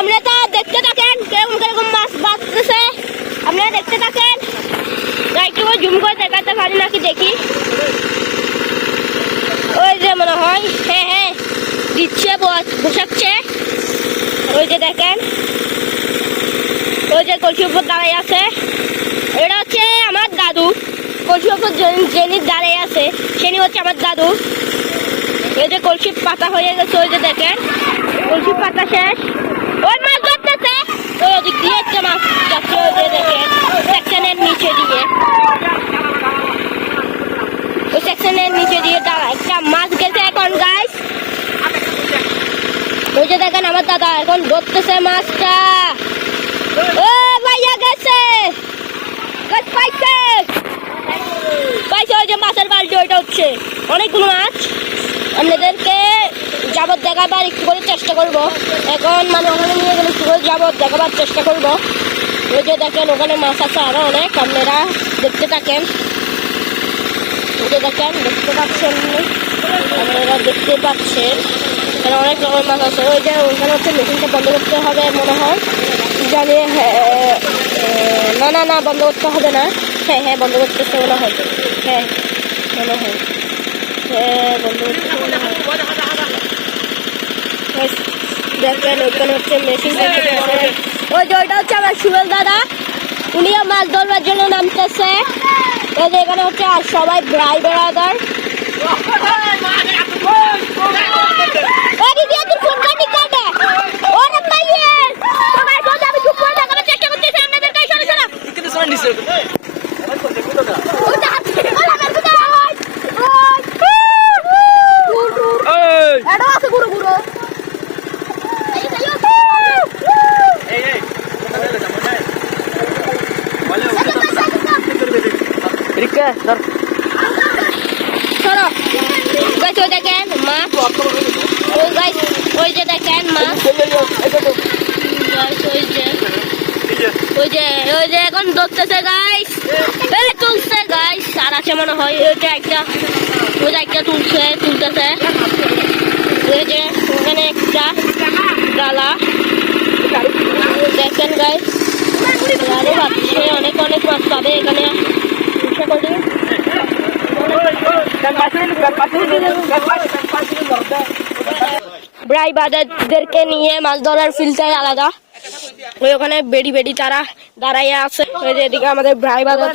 আমরা তো দেখতে থাকেন কেরকম কেরকম মাছ বাঁচতেছে আপনারা দেখতে থাকেন। একটু জুম করে দেখাতে পারি নাকি দেখি। ওই যে মনে হয় হ্যাঁ হ্যাঁ দিচ্ছে বসাচ্ছে ওই যে দেখেন। ওই যে কলসির উপর দাঁড়াই আছে। এটা হচ্ছে আমার দাদু। কলসির উপর জেনির দাঁড়াই আছে। সেনি হচ্ছে আমার দাদু। এই যে কলসির পাতা হয়ে গেছে, ওই যে দেখেন। কলসির পাতা শেষ। ওই মাছ ধরতেছে। ওই ওদিক দিয়ে একটা মাছ যাচ্ছে, ওই যে দেখেন সেকশনের নিচে দিয়ে। ওই সেকশনের নিচে দিয়ে দাঁড়া, একটা মাছ গেছে এখন গাইস ওই যে দেখেন, আমার দাদা এখন ধরতেছে মাছটা। ও, ভাইয়া গেছে। গাছ পাইছে। পাইছে, ওই যে মাছের বালতি ওইটা হচ্ছে। অনেকগুলো মাছ। আপনাদেরকে যাবত দেখাবার একটু করে চেষ্টা করব। এখন মানে ওখানে নিয়ে গেলে একটু করে যাবত দেখাবার চেষ্টা করব। ওই যে দেখেন ওখানে মাছ আছে আরও অনেক আপনারা দেখতে থাকেন। ওই যে দেখেন দেখতে পাচ্ছেন আপনারা দেখতে পাচ্ছেন। এখানে অনেক রকমের মাছ আছে। ওই যে ওখানে হচ্ছে মেশিনটা বন্ধ করতে হবে মনে হয়। জানি হ্যাঁ, না না না বন্ধ করতে হবে না। হ্যাঁ হ্যাঁ বন্ধ করতেছে মনে হয়। হ্যাঁ মনে হয়। দেখেন ওইখানে হচ্ছে মেশিন ওই যে ওইটা হচ্ছে আমার সুবেল দাদা। উনিও মাছ ধরবার জন্য নামতেছে। এই যে এখানে হচ্ছে আর সবাই ভাই বেড়াদার দিদি তুই ফোনটা ঠিক কাটে ওরে পাইয়ে সবাই বলতে আমি চুপ করে দেখাবার চেষ্টা করতেছি আপনাদের কাছে শোনো শোনো কিন্তু সময় নিচ্ছে ওটা হাত ওলা বের করে ওই ওই এই এটা আছে গুরু গুরু এই এই বলে ওই যে দেখেন, মা। ওই যে। ওই যে ওই যে এখন ধরতেছে, গাইস। এই তুলছে, গাইস। আর আছে মনে হয় ওইটা একটা, ওই যে একটা তুলছে, তুলতেছে। ওই যে ওখানে একটা ডালা। দেখেন, গাইস। আরও ভাবছে অনেক অনেক মাছ পাবে এখানে আশা করি ব্রাই বাজারদেরকে নিয়ে মাছ ধরার ফিল্টার আলাদা? ওই ওখানে বেড়ি বেড়ি তারা দাঁড়াইয়া আছে। ওই যে এদিকে আমাদের ব্রাই বাজার